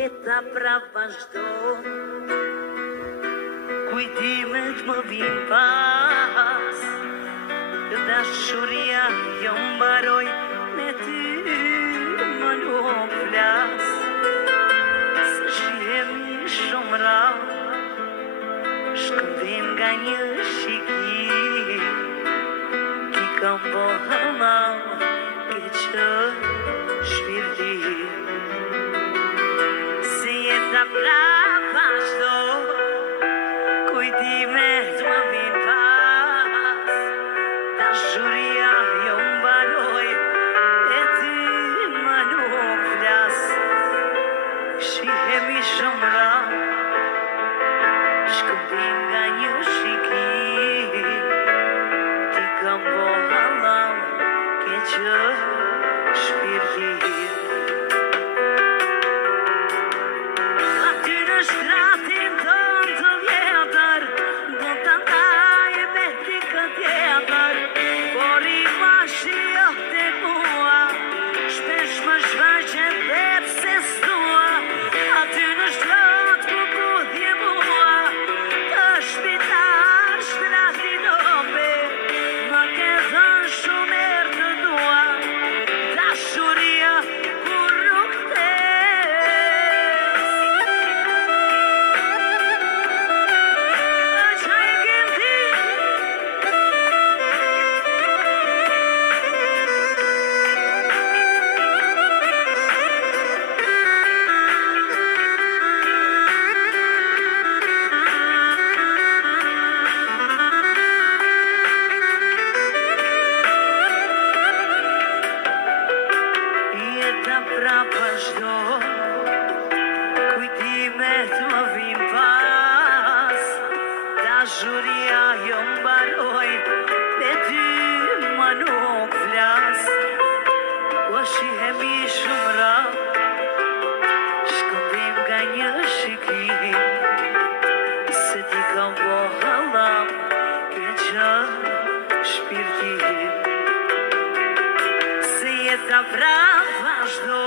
Jeta pra vazhdo, kujtimet më vin pas, dashuria jo mbaroj me ty më nuk flas. Se shihemi shumë rrallë, shkëmbim nga një shiki, ti kam bo halal, ke që shpirti. Se jeta pra vazhdo, kujtimet më vin pas, dashuria jo mbaroj, e ty më nuk flas. Shihemi shumë rrallë, shkëmbim nga një shiki, ti kam bo halal, ke që shpirti. Aty në shtratin ton të vjetër, do të ndaj me ti këtjetër, por i mashi jo te mua, shpesh më shfaqet dhe pse s'dua. Aty në shtrat ku kudhje mua, të shpitar shtrati dobe, më ke dhënë shumë erë të dua, dashuria kur nuk tes. Qaj kem ti? Jeta pra vazhdo, kujtimet më vin pas, dashuria jo mbaroj, me ty më nuk flas. Po shihemi shumë rrallë, shkëmbim nga një shiki, se ti kam bo halal, ke që shpirti. Se jeta pra vazhdo,